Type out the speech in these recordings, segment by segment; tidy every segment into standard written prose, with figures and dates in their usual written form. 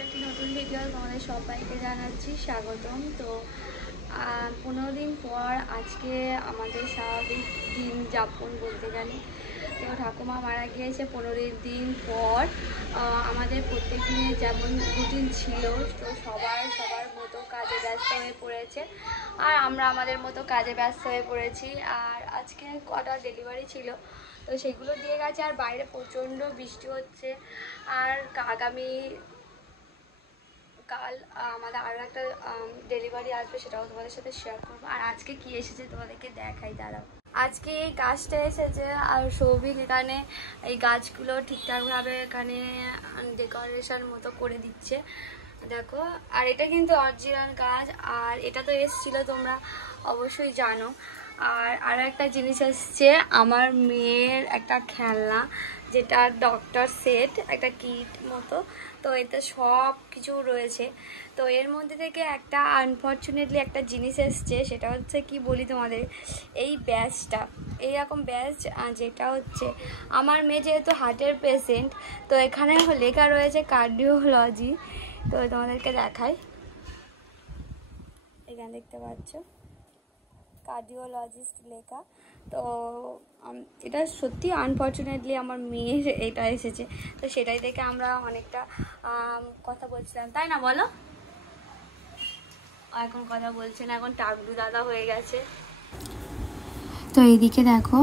আরেকটি নতুন ভিডিও তোমাদের সবাইকে জানাচ্ছি স্বাগতম। তো 15 দিন পর আজকে আমাদের স্বাভাবিক দিন যাপন বলতে গেলে। তো ঠাকুমা মারা গিয়েছে 15 দিন পর। আমাদের প্রত্যেক দিনের যেমন রুটিন ছিল, তো সবার মতো কাজে ব্যস্ত হয়ে পড়েছে, আর আমরা আমাদের মতো কাজে ব্যস্ত হয়ে পড়েছি। আর আজকে কটা ডেলিভারি ছিল, তো সেগুলো দিয়ে গেছে। আর বাইরে প্রচণ্ড বৃষ্টি হচ্ছে। আর কাল আমাদের আরও একটা ডেলিভারি আসবে, সেটাও তোমাদের সাথে শেয়ার করবো। আর আজকে কি এসেছে তোমাদেরকে দেখাই, দাঁড়াও। আজকে এই গাছটা এসেছে, আর সৌভিক এখানে এই গাছগুলো ঠিকঠাকভাবে এখানে ডেকোরেশন মতো করে দিচ্ছে, দেখো। আর এটা কিন্তু অরিজিনাল গাছ, আর এটা তো এসেছিল তোমরা অবশ্যই জানো। আর আরও একটা জিনিস এসছে, আমার মেয়ের একটা খেলনা, যেটা ডক্টর সেট, একটা কিট মতো। তো এতে সব কিছু রয়েছে। তো এর মধ্যে থেকে একটা আনফর্চুনেটলি একটা জিনিস এসছে, সেটা হচ্ছে কি বলি তোমাদের, এই ব্যাজটা, এইরকম ব্যাজ, যেটা হচ্ছে আমার মেয়ে যেহেতু হার্টের পেশেন্ট, তো এখানে লেখা রয়েছে কার্ডিওলজি। তো তোমাদেরকে দেখাই, এখানে দেখতে পাচ্ছ কার্ডিওলজিস্ট লেখা। তো এটা সত্যি আনফর্চুনেটলি আমার মেয়ের এটা এসেছে, তো সেটাই দেখে আমরা অনেকটা কথা বলছিলাম, তাই না বলো? এখন কথা বলছে না, এখন টাকলু দাদা হয়ে গেছে। তো এইদিকে দেখো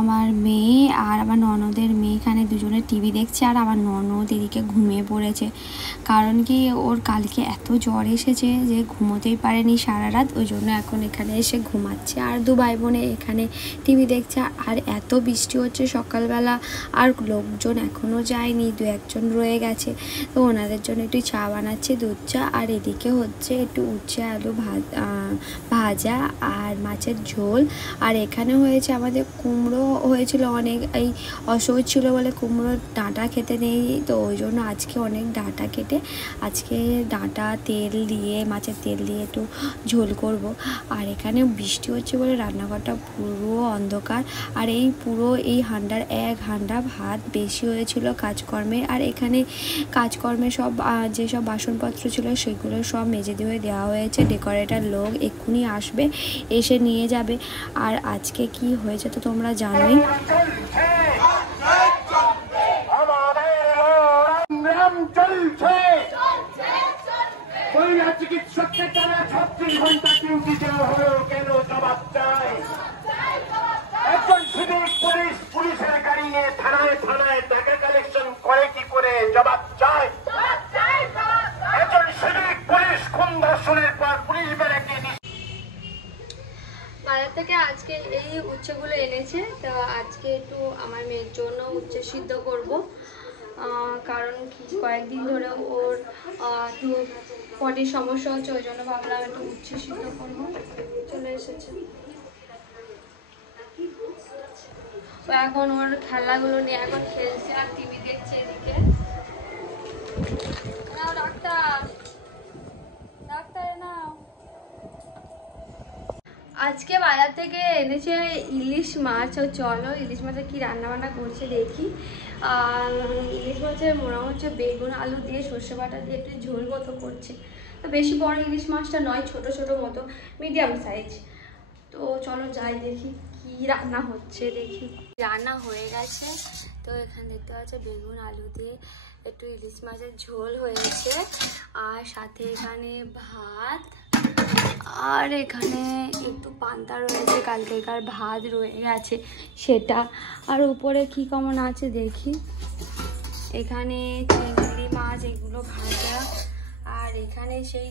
আমার মেয়ে আর আমার ননদের মেয়ে এখানে দুজনে টিভি দেখছে, আর আমার ননদ এদিকে ঘুমিয়ে পড়েছে। কারণ কি, ওর কালকে এত জ্বর এসেছে যে ঘুমোতেই পারেনি সারা রাত, ওই জন্য এখন এখানে এসে ঘুমাচ্ছে। আর দু ভাই বোনে এখানে টিভি দেখছে। আর এত বৃষ্টি হচ্ছে সকালবেলা, আর লোকজন এখনও যায়নি, দু একজন রয়ে গেছে। তো ওনাদের জন্য একটু চা বানাচ্ছে, দুধ চা। আর এদিকে হচ্ছে একটু উচ্ছে আলু ভাজা আর মাছের ঝোল। আর এখানে হয়েছে আমাদের কুমড়ো হয়েছিল অনেক, এই অসুখ ছিল বলে কুমড়োর ডাঁটা খেতে নেই, তো ওই জন্য আজকে অনেক ডাঁটা কেটে আজকে ডাঁটা তেল দিয়ে, মাছের তেল দিয়ে একটু ঝোল করব। আর এখানে বৃষ্টি হচ্ছে বলে রান্নাঘরটা পুরো অন্ধকার। আর এই পুরো এই হান্ডার এক হান্ডা ভাত বেশি হয়েছিল কাজকর্মে। আর এখানে কাজকর্মে সব যেসব বাসনপত্র ছিল সেগুলো সব মেজে ধুয়ে দেওয়া হয়েছে। ডেকোরেটর লোক এক্ষুনি আসবে, এসে নিয়ে যাবে। আর আজকে কি হয়েছে তো তোমরা জানোই। চিকিৎসককে তারা 36 ঘন্টা ডিউটি দেওয়া হলো, কেন জবাব চাই? একজন সিভিক পুলিশের গাড়ি নিয়ে থানায় টাকা কালেকশন করে কি করে, জবাব চাই। একজন সিভিক পুলিশ খুন ধর্ষণের পর পুলিশ ব্যারাকে বাজার থেকে আজকে এই উচ্ছেগুলো এনেছে। তো আজকে একটু আমার মেয়ের জন্য উচ্ছে সিদ্ধ করব, কারণ কয়েকদিন ধরে ওর একটু পটির সমস্যা হচ্ছে, ওই জন্য ভাবলাম একটু উচ্ছে সিদ্ধ করব। চলে এসেছে ও, এখন ওর খেলাগুলো নিয়ে এখন খেলছে আর টিভি দেখছে। এদিকে নাও ডাক্তার, নাও। আজকে বাজার থেকে এনেছে ইলিশ মাছ। ও চলো ইলিশ মাছের কি রান্না বান্না করছে দেখি। ইলিশ মাছের মনে হচ্ছে বেগুন আলু দিয়ে সর্ষে বাটা দিয়ে একটু ঝোল মতো করছে। তো বেশি বড় ইলিশ মাছটা নয়, ছোট ছোট মতো, মিডিয়াম সাইজ। তো চলো যাই দেখি কি রান্না হচ্ছে, দেখি। রান্না হয়ে গেছে। তো এখানে দেখতে পাচ্ছি বেগুন আলু দিয়ে একটু ইলিশ মাছের ঝোল হয়েছে, আর সাথে এখানে ভাত, আর এখানে একটু পান্তা রয়েছে, কালকেকার ভাত রয়ে গেছে সেটা। আর উপরে কি কেমন আছে দেখি, এখানে চিংড়ি মাছ এগুলো ভাজা, আর এখানে সেই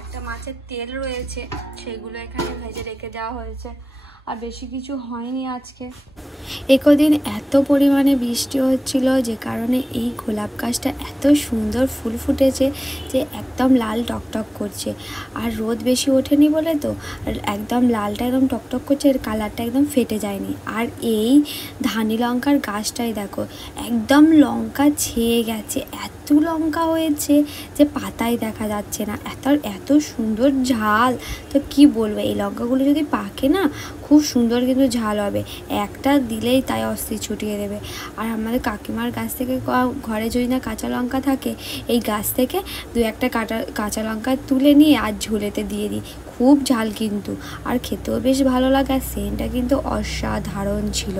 একটা মাছের তেল রয়েছে, সেগুলো এখানে ভেজে রেখে দেওয়া হয়েছে। আর বেশি কিছু হয়নি আজকে। একদিন এত পরিমাণে বৃষ্টি হচ্ছিল, যে কারণে এই গোলাপ গাছটা এত সুন্দর ফুল ফুটেছে যে একদম লাল টকটক করছে। আর রোদ বেশি ওঠেনি বলে তো একদম লালটা একদম টকটক করছে, এর কালারটা একদম ফেটে যায়নি। আর এই ধানি লঙ্কার গাছটাই দেখো একদম লঙ্কা ছেয়ে গেছে, এত লঙ্কা হয়েছে যে পাতাই দেখা যাচ্ছে না, এত সুন্দর ঝাল। তো কি বলবো, এই লঙ্কাগুলো যদি পাকে না খুব সুন্দর কিন্তু ঝাল হবে, একটা দিলেই তাই অস্থির ছুটিয়ে দেবে। আর আমাদের কাকিমার গাছ থেকে ঘরে যদি না কাঁচা লঙ্কা থাকে, এই গাছ থেকে 2-1টা কাঁচা লঙ্কা তুলে নিয়ে আর ঝোলেতে দিয়ে দিই, খুব ঝাল কিন্তু, আর খেতেও বেশ ভালো লাগে, আর সেন্টটা কিন্তু অসাধারণ ছিল,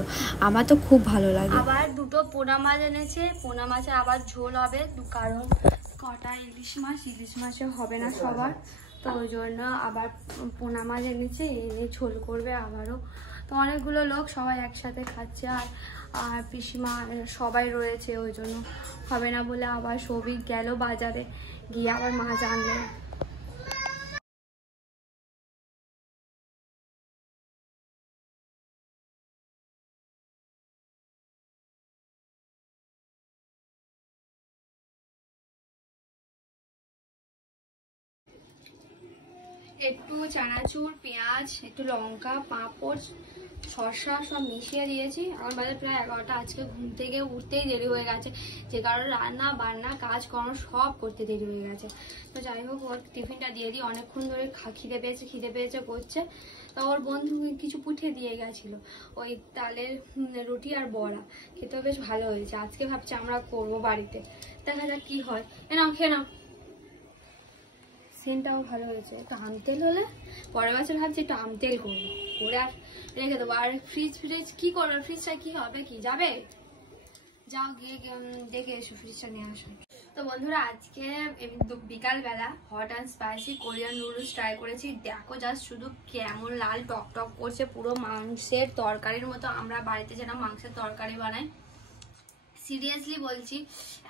আমার তো খুব ভালো লাগে। আবার 2টো পোনা মাছ এনেছে, পোনা মাছের আবার ঝোল হবে, কারণ কটা ইলিশ মাছে হবে না সবার, তো ওই জন্য আবার পোনা মাছ এনেছে, এনে ঝোল করবে আবারও। তো অনেকগুলো লোক সবাই একসাথে খাচ্ছে, আর পিসিমা সবাই রয়েছে, ওই জন্য হবে না বলে আবার সৌভিক গেল বাজারে, গিয়ে আবার মাছ আনলো। একটু চানাচুর, পেঁয়াজ, একটু লঙ্কা, পাঁপড়, শসা সব মিশিয়ে দিয়েছি। আমার বাজে প্রায় 11টা। আজকে ঘুম থেকে উঠতেই দেরি হয়ে গেছে, যে কারণে রান্না বান্না কাজ করানো সব করতে দেরি হয়ে গেছে। তো যাই হোক, ওর টিফিনটা দিয়ে দিই, অনেকক্ষণ ধরে খিদে পেয়েছে করছে। তো ওর বন্ধু কিছু পুঠিয়ে দিয়ে গেছিলো, ওই তালের রুটি আর বড়া, খেতেও বেশ ভালো হয়েছে। আজকে ভাবছি আমরা করবো বাড়িতে, দেখা যাক কি হয়। নাও খেয়ে নাও, সেন্টটাও ভালো হয়েছে। একটু আমতেল হলে পরের বছর ভাবছি একটু আমতেল করবো, করে আর রেখে দেবো। আর ফ্রিজ কি করবো, ফ্রিজটা কি হবে, কি যাবে, যাও গিয়ে দেখে এসো, ফ্রিজটা নিয়ে আসো। তো বন্ধুরা, আজকে বিকালবেলা hot and spicy Korean noodles try করেছি। দেখো জাস্ট শুধু কেমন লাল টক টক করছে, পুরো মাংসের তরকারির মতো। আমরা বাড়িতে যেন মাংসের তরকারি বানাই, সিরিয়াসলি বলছি,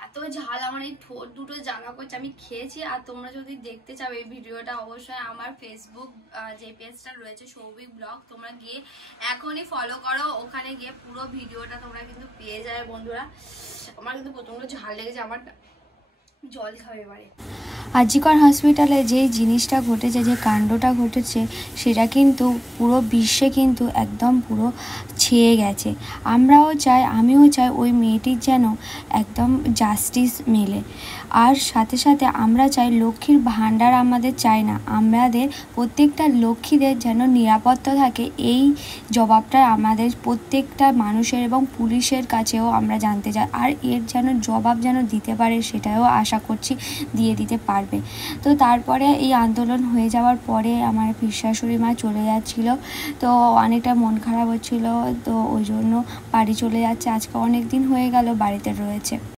এত ঝাল, আমার এই ঠোঁট দুটো জ্বালা করছে। আমি খেয়েছি, আর তোমরা যদি দেখতে চাও এই ভিডিওটা, অবশ্যই আমার ফেসবুক যে পেজটা রয়েছে সৌভিক ব্লগ, তোমরা গিয়ে এখনই ফলো করো, ওখানে গিয়ে পুরো ভিডিওটা তোমরা কিন্তু পেয়ে যাবে বন্ধুরা। আমার কিন্তু প্রচণ্ড ঝাল লেগেছে, আমার জল খাবে এবারে। আজিকর হসপিটালে যেই জিনিসটা ঘটেছে, যে কাণ্ডটা ঘটেছে, সেটা কিন্তু পুরো বিশ্বে কিন্তু একদম পুরো ছেয়ে গেছে। আমিও চাই ওই মেয়েটির যেন একদম জাস্টিস মেলে। আর সাথে সাথে আমরা চাই লক্ষ্মীর ভাণ্ডার আমাদের চাই না, আমাদের প্রত্যেকটা লক্ষ্মীদের যেন নিরাপত্তা থাকে, এই জবাবটা আমাদের প্রত্যেকটা মানুষের এবং পুলিশের কাছেও আমরা জানতে চাই। আর এর যেন জবাব যেন দিতে পারে, সেটাও আশা করছি দিয়ে দিতে পারবে। তো তারপরে এই আন্দোলন হয়ে যাওয়ার পরে আমার পিসশাশুড়ি মা চলে যাচ্ছিল, তো অনেকটা মন খারাপ হচ্ছিল, তো ওই জন্য বাড়ি চলে যাচ্ছে। আজকে অনেক দিন হয়ে গেল বাড়িতে রয়েছে।